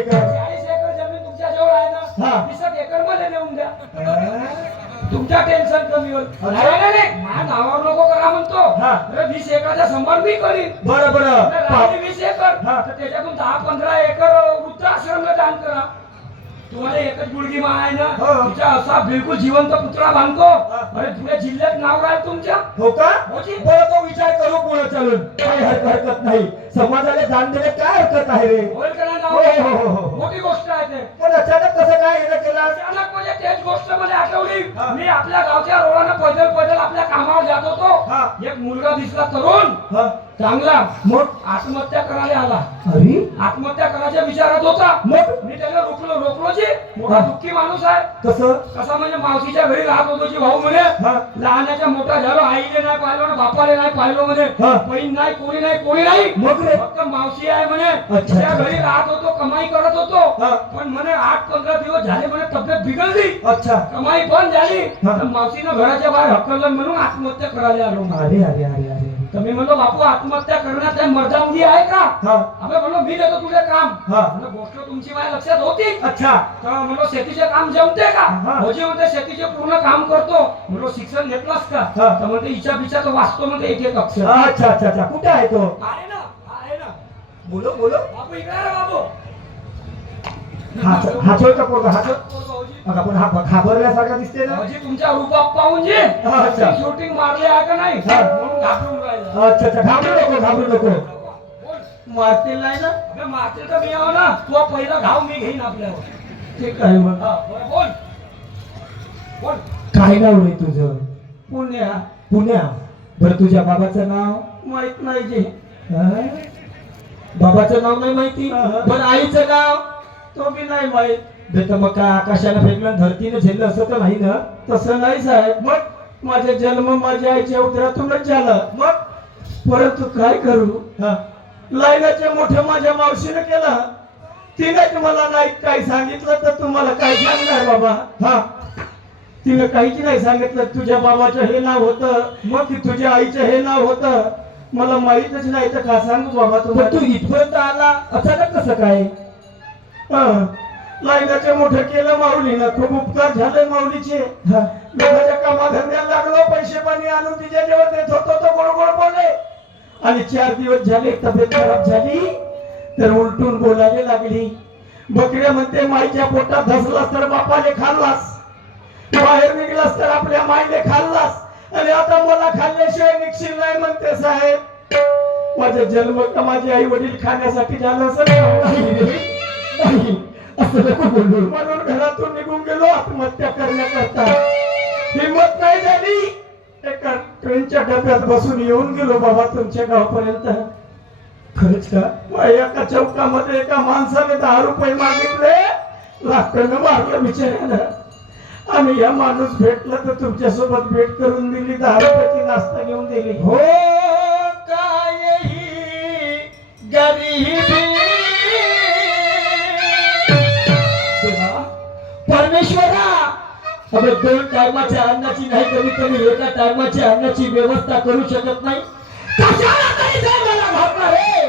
Acre 40 acre जमीन तुमच्या जवळ आहे हा. ना 20 एकर मध्ये नेऊन द्या तुमच्या टेन्शन कमी होईल. नाही माझ्या नावावर नको करा म्हणतो हा. अरे 20 एकरच्या संभाळ मी करीन. बरं बरं 20 एकर हा. तर त्याच्यातून 10-15 एकर वृद्धाश्रमला दान करा. तुम्हाला एकच मुलगी मा आहे ना हो. तिचा असा बिलकुल जिवंत पुतळा बांधतो अरे तुझ्या जिल्ह्यात नाव राहील तुमच्या. हो का होची. बरं तो विचार करू पुढे चालून काही हरकत नाही समाजाला दान देण्यात काय हरकत आहे रे होईल का नाही हो, हो, हो, नाव हो. मोठी गोष्ट आहे ते. पण अचानक कसं काय येणं केलं अचानक म्हणजे तेच गोष्ट मला आठवली. हा. मी आपल्या गावच्या रोडानं पैदल आपल्या कामावर जात होतो. हा. एक मुलगा दिसला तरुण हा. चांगला मग आत्महत्या करायला आला. अरे आत्महत्या करायच्या विचारात होता. मग मी त्याला रोखलो जी मोठा हा. दुःखी माणूस आहे. कसं कसा म्हणजे मावशीच्या घरी राहत होतो जी भाऊ म्हणे हा. लहानाच्या मोठा झालो आईले नाही पाहिलो ना बापाले नाही पाहिलो म्हणे हा. बहीण नाही कोणी नाही मग रे फक्त मावशी आहे म्हणे. अच्छा. त्या घरी राहत होतो कमाई करत होतो हा. पण म्हणे 8-15 दिवस झाले म्हणे तब्येत बिघडली अच्छा कमाई बंद झाली हा. तर मावशीनं घराच्या बाहेर हकललं म्हणून आत्महत्या करायला आलो. अरे अरे अरे अरे तर मी म्हणलो बापू आत्महत्या करण्यात काही मर्दानगी आहे का. हा अबे म्हणलो मी देतो तुझे काम. हा म्हणलं गोष्ट तुमची माझ्या लक्षात होती. अच्छा तर म्हणलो शेतीचे काम जमते का. हा. होजी म्हणते शेतीचे पूर्ण काम करतो. म्हणलो शिक्षण घेतलास का. हा. तर म्हणते इच्छा बिच्छा तर वाचतो म्हणते एक अक्षर. अच्छा अच्छा अच्छा कुठे आहे तो आहे ना बोलो बोलो बापू इकडे आहे रे बापू. हाचोय का पोरगा हाचो भाऊजी आपण हा घाबरल्यासारखा दिसते ना भाऊजी, तुमच्या रूपात पाहून जी अच्छा. शूटिंग मारले आहे का नाही हा. म्हणून घाबरून राहिला. अच्छा अच्छा घाबरू नको बोल. मारतील नाही ना अबे मारतील तर मी आहो ना तो पहिला घाव मी घेईन आपल्यावर. ठीक आहे मग हा, बरं, बोल बोल. काय नाव रे तुझं पुण्या पुण्या बरं तुझ्या बाबाचं नाव माहित नाही जी. हा? बाबाचं नाव नाही माहिती हा. पण आईचं नाव तो बी नाही माहित. बेटा मग का आकाशाला फेकलं धरतीनं झेललं असं तर नाही ना तसं नाही साहेब. मग माझा जन्म माझ्या आईच्या उदरातूनच झाला. मग परंतु काय करू हा. लायनाच्या मोठ्या माझ्या मावशीने केला. तिने तुम्हाला नाही काही सांगितलं तर तुम्हाला काय सांगणार बाबा. हा तिने काहीच नाही सांगितलं. तुझ्या बाबाचं हे नाव होतं मग की तुझ्या आईचं हे नाव होतं मला माहीतच नाही तर का सांगू बाबा पण तुम्हाला. तू इथपर्यंत आला अचानक कसं काय लायनाचे मोठं केलं माऊलीनं. खूप उपकार झाले माऊलीचे. हा. माझ्या कामाधंद्याला लागलो पैसे पाणी आणून तिच्या जेव्हा देत होतो तो गोड गोड बोलले. आणि 4 दिवस झाले तब्येत खराब झाली तर उलटून बोलायला लागली. बकऱ्या म्हणते माईच्या पोटात धसलास तर बापाने खाल्लास बाहेर निघलास तर आपल्या माईने खाल्लास आणि आता मला खाल्ल्याशिवाय निघशील नाही म्हणते साहेब. माझा जन्म का माझे आई वडील खाण्यासाठी झालं असं नाही, असं नको बोलू म्हणून घरातून निघून गेलो आत्महत्या करण्याकरता. हिंमत नाही झाली. एका ट्रेनच्या डब्यात बसून येऊन गेलो बाबा तुमच्या गावापर्यंत. खरंच का एका चौकामध्ये एका माणसाने 10 रुपये मागितले. लाकडं मारलं बिचाऱ्यानं आणि या माणूस भेटला तर तुमच्यासोबत भेट करून दिली. 10 रुपयाची नाश्ता घेऊन दिली. हो काय ही गरीबी देवा, परमेश्वरा अबे 2 टायमाच्या अन्नाची नाही कमीत कमी एका टायमाच्या अन्नाची व्यवस्था करू शकत नाही. कशाला तरी जन्माला घातला रे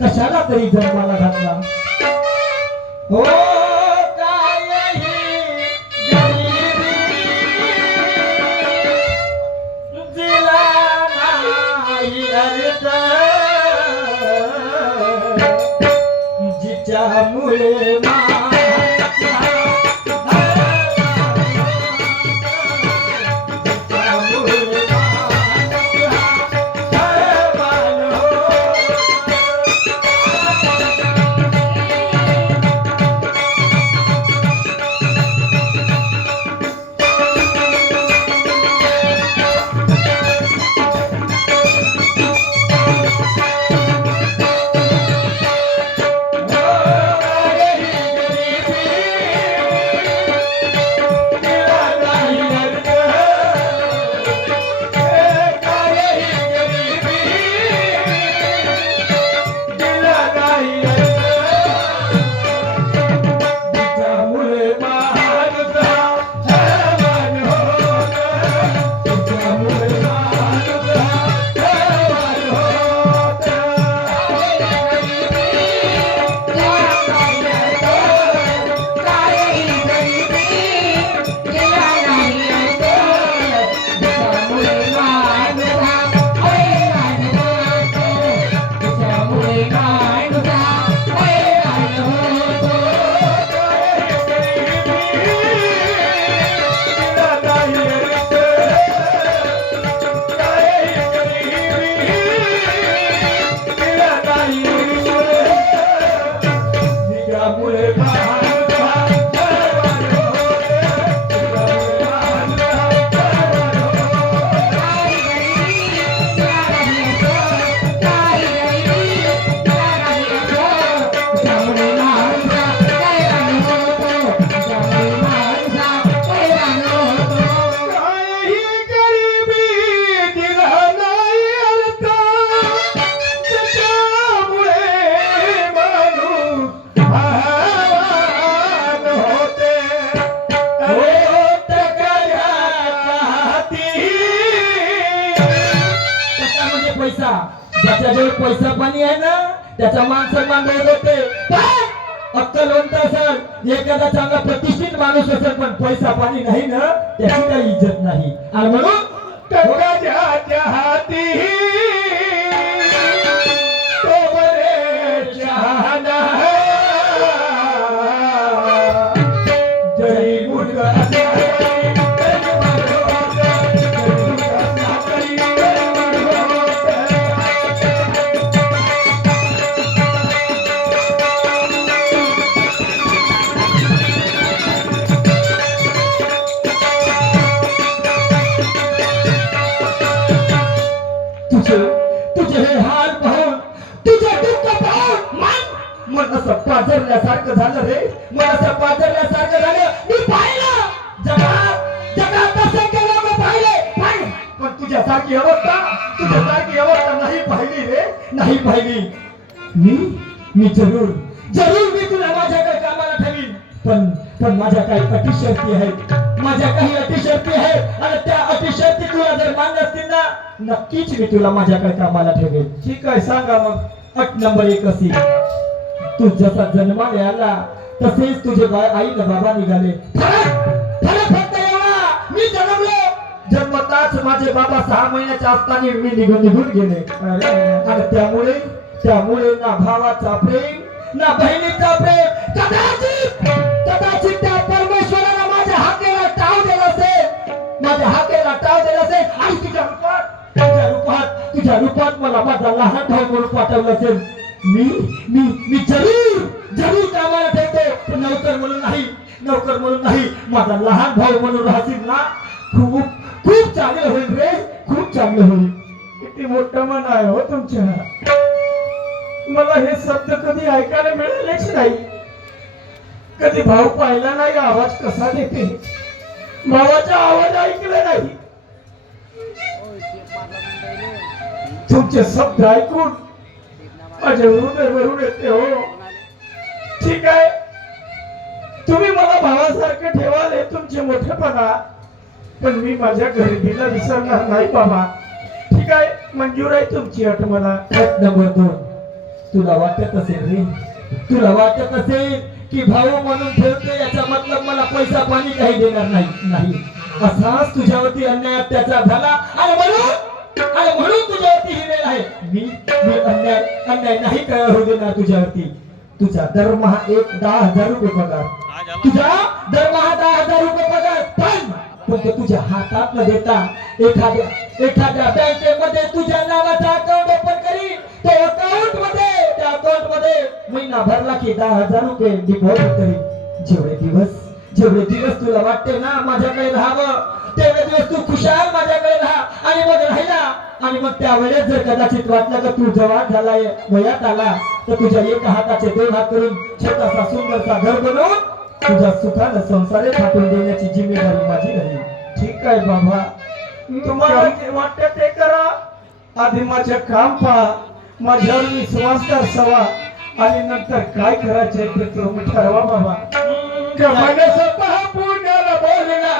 कशाला तरी जन्माला घातला. हो काय ही गरीबी दिला नाही अर्थ जिच्यामुळे त्याचा मान सन्मान मिळत होते. पण अक्कलवंत असेल, एखादा चांगला प्रतिष्ठित माणूस असेल, पण पैसा पाणी नाही ना, त्याची काही इज्जत नाही. आणि म्हणून टकाच्या हाती तो बरे शहाणा जरी मुलगा तुझे हे हाल पाहून, तुझे दुःख पाहून मन असं पाजरल्यासारखं झालं रे, मन असं पाजरल्यासारखं झालं. मी पाहिलं जगात असंख्य लोक पाहिले, पण तुझ्यासारखी अवस्था नाही पाहिली रे, नाही पाहिली. मी जरूर मी तुला माझ्याकडे कामाला ठेवीन, पण माझ्या काही अटी शर्ती आहेत, आणि त्या अटी शर्ती तुला जर मान्य असतील ना, नक्कीच मी तुला माझ्याकडे कामाला ठेवेन. ठीक आहे, सांगा मग. अट नंबर 1 अशी, तू जसा जन्माला आला तसेच तुझे आई न बाबा निघाले. फरक फक्त एवढा, मी जन्मताच माझे बाबा 6 महिन्याच्या असताना मी निघून गेले. आणि त्यामुळे ना भावाचा प्रेम ना बहिणीचा प्रेम, कदाचित त्या परमेश्वराला माझ्या हाकेला टाव दिला असेल, आणि तुझ्या रूपात मला माझा लहान भाऊ म्हणून पाठवलं असेल. मी जरूर कामाला ठेवतो, नौकर म्हणून नाही, माझा लहान भाऊ म्हणून राहशील ना, खूप चांगलं होईल रे, खूप चांगलं होईल. किती मोठं मन आहे हो तुमच्या. मला हे शब्द कधी ऐकायला मिळालेच नाही. कधी भाऊ पाहिला नाही, आवाज कसा देते, भावाचा आवाज ऐकला नाही. तुमचे शब्द ऐकून माझ्या हृदयावरून येते हो. ठीक आहे, तुम्ही मला भावासारखं ठेवाल, हे तुमचे मोठेपणा, पण मी माझ्या गरिबीला विसरणार नाही बाबा. ठीक आहे, मंजूर आहे तुमची अट मला. अट नंबर 2, तुला वाटत असेल की भाऊ म्हणून ठेवते याचा मतलब मला पैसा पाणी काही देणार नाही. असाच तुझ्यावरती अन्याय अत्याचार झाला, आणि म्हणून तुझ्यावरती ही वेळ आहे. मी अन्याय नाही होऊ देणार तुझ्यावरती. तुझा दरमहा 10,000 रुपये पगार, पण ते तुझ्या हातात न देता एखाद्या बँकेमध्ये तुझ्या नावाचा अकाउंट ओपन करी. त्या अकाउंट मध्ये महिना भरला की 10,000 रुपये डिपॉझिट करी. जेवढे दिवस तुला वाटते ना माझ्याकडे राहावं, तेवढे दिवस तू खुशाल माझ्याकडे राहा. आणि मग त्यावेळेस जर कदाचित वाटलं का तू जवान झालाय, वयात आला, तर तुझ्या एका हाताचे 2 हात करून छोटासा सुंदरसा घर बनवून तुझ्या सुखानं संसार थाटून देण्याची जिम्मेदारी माझी नाही. ठीक आहे बाबा, तुम्हाला जे वाटतं ते करा. आधी माझे काम पहा, माझ्यावर विश्वास दर्शवा, आणि नंतर काय करायचे ते तुम्ही ठरवा बाबा. पुण्याला बोलला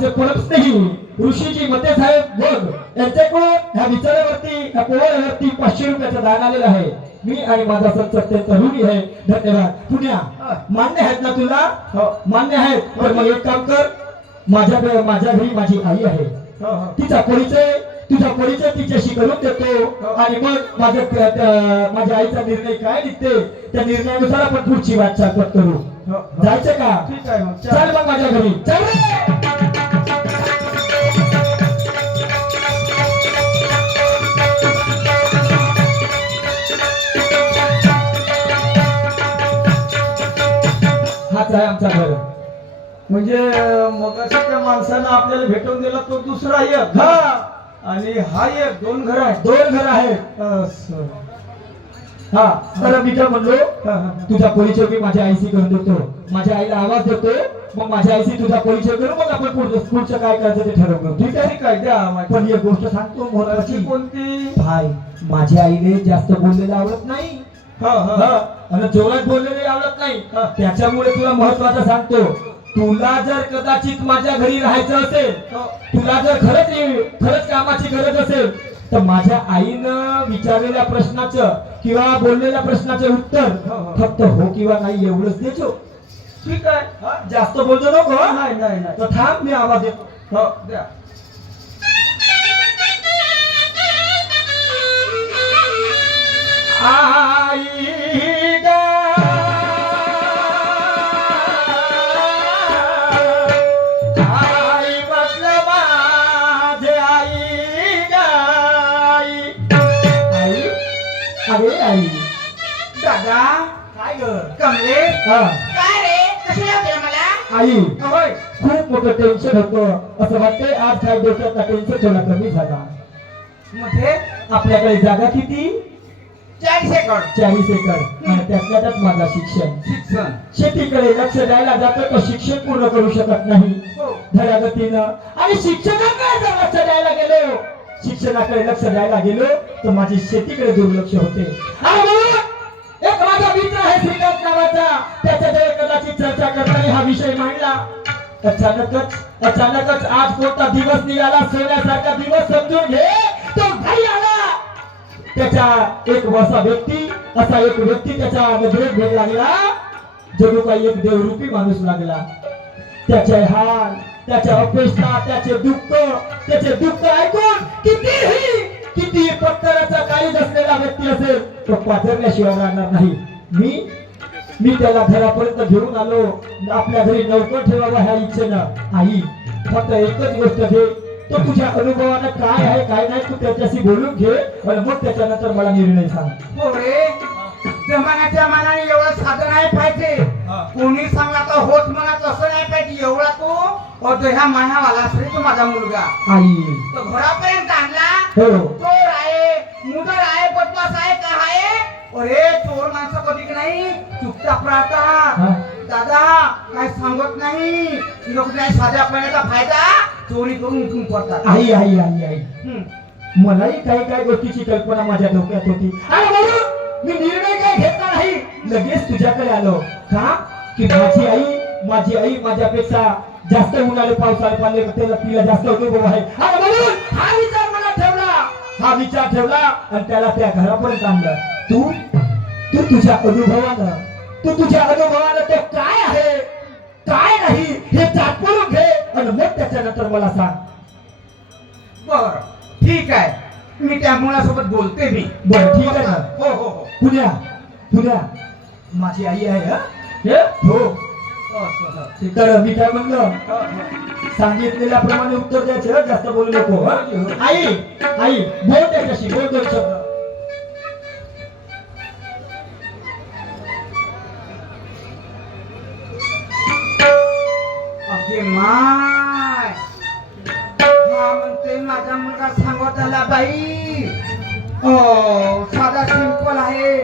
आमचे परमस्नेही ऋषीजी मते साहेब बघ यांच्याकडून ह्या विचारावरती ह्या पोवाड्यावरती 500 रुपयाचं दान आलेलं आहे. मी आणि माझा संत अत्यंत ऋणी आहे. धन्यवाद. पुण्या मान्य आहेत ना तुला? मान्य आहेत. तर मग एक काम कर, माझ्या घरी माझी आई आहे. तिचा परिचय तुझा परिचय तिच्याशी करून देतो आणि मग माझ्या आईचा निर्णय काय निघते त्या निर्णयानुसार आपण पुढची वाटचाल करू. जायचं का? ठीक आहे मग चल मग माझ्या घरी चल रे. हाच आहे आमचा घर. म्हणजे मगाशी त्या माणसानं आपल्याला भेटून दिला तो दुसरा एक हा आणि हा एक, 2 घर आहेत. 2 घर आहेत. असं. हा तर मी काय म्हणलो, हा, हा. तुझा परिचय मी माझ्या आईशी करून देतो. माझ्या आईला आवाज देतो, मग माझ्या आईशी तुझा परिचय करू, मग आपण पुढचं काय करायचं ते ठरवू. ठीक आहे? ठीक आहे द्या आम्हाला. पण एक गोष्ट सांगतो महत्वाची. अशी कोणती? भाई माझ्या आईने जास्त बोललेलं आवडत नाही. हा हा हा, आणि जोरात बोललेले आवडत नाही. त्याच्यामुळे तुला महत्वाचं सांगतो, तुला जर कदाचित माझ्या घरी राहायचं असेल, तुला जर खरंच कामाची गरज असेल, तर माझ्या आईनं विचारलेल्या प्रश्नाचं किंवा बोललेल्या प्रश्नाचं उत्तर फक्त हो किंवा नाही एवढंच द्यायचो. ठीक आहे. जास्त बोलतो नको. नाही नाही नाही. तर थांब मी आवाज देतो. हो द्या. आई गा आई म्हटलं माझे आई गाई. आई अरे आई दादा काय ग? कमले हा काय रे कशी लागते मला आई होय. खूप मोठं टेन्शन होतं. असं वाटतंय आज काय डोक्यातला टेन्शन थोडा कमी झाला. मध्ये आपल्याकडे जागा किती? 40 एकर 40 एकर. आणि त्यातल्या त्यात माझा शिक्षण. शिक्षण शेतीकडे लक्ष द्यायला जातो तर शिक्षण पूर्ण करू शकत नाही हो धडागतीनं. आणि शिक्षणाकडे जर लक्ष द्यायला गेलो तर माझी शेतीकडे दुर्लक्ष होते. आणि म्हणून एक माझा मित्र आहे श्रीकांत नावाचा, त्याच्याजवळ कदाचित चर्चा करताना हा विषय मांडला. अचानकच आज कोणता दिवस निघाला, सोन्यासारखा दिवस समजून घे. तो घरी आला. त्याचा एक व्यक्ती त्याच्या नजरेत भेट लागला. जणू काही एक देवरूपी माणूस लागला. त्याचे हाल, त्याच्या अपेक्षा, त्याचे दुःख ऐकून किती पत्थराचा काळीज असलेला व्यक्ती असेल तो पाथरल्याशिवाय राहणार नाही. मी त्याला घरापर्यंत घेऊन आलो. आपल्या घरी नौकर ठेवावा ह्या इच्छेनं. आई फक्त एकच गोष्ट घे, तो तुझ्या अनुभवानं काय आहे काय नाही तू त्याच्याशी बोलून घे आणि मग त्याच्यानंतर मला निर्णय सांग. हो रे जमान्याच्या मानाने एवढं साधं नाही पाहिजे. कोणी सांगला तर होत म्हणत असं नाही पाहिजे. एवढा तू ह्या मायावाला असेल तू माझा मुलगा आई तो घरापर्यंत आणला. हो चोर आहे, मुदर आहे, बदमाश आहे, का आहे? अरे चोर माणसं कधी की नाही चुपचाप राहतात. दादा काय सांगत नाही. लोक नाही साध्या पाण्याचा फायदा चोरी करून उठून पडतात. आई हम्म. मलाही काही गोष्टीची कल्पना माझ्या डोक्यात होती. आणि म्हणून मी निर्णय काय घेतला नाही. लगेच तुझ्याकडे आलो. का की माझी आई माझ्यापेक्षा जास्त उन्हाळे पावसाळे पाले तिला जास्त अनुभव आहे. आणि म्हणून हा विचार ठेवला आणि त्याला त्या घरापर्यंत आणलं. तू तुझ्या अनुभवानं ते काय आहे काय नाही हे चाटपून घे आणि मग त्याच्यानंतर मला सांग. बर ठीक आहे. मी त्या मुलासोबत बोलते मी. बरं ठीक आहे ना. हो हो हो पुण्या माझी आई आहे. हा हो तर मी काय म्हणलं सांगितलेल्याप्रमाणे उत्तर द्यायचं. जास्त बोलू नको. आई बोल त्याच्याशी बोल 2 शब्द. अगे माय हा म्हणते माझा मुलगा सांगत आला बाई. हो साधा सिंपल आहे.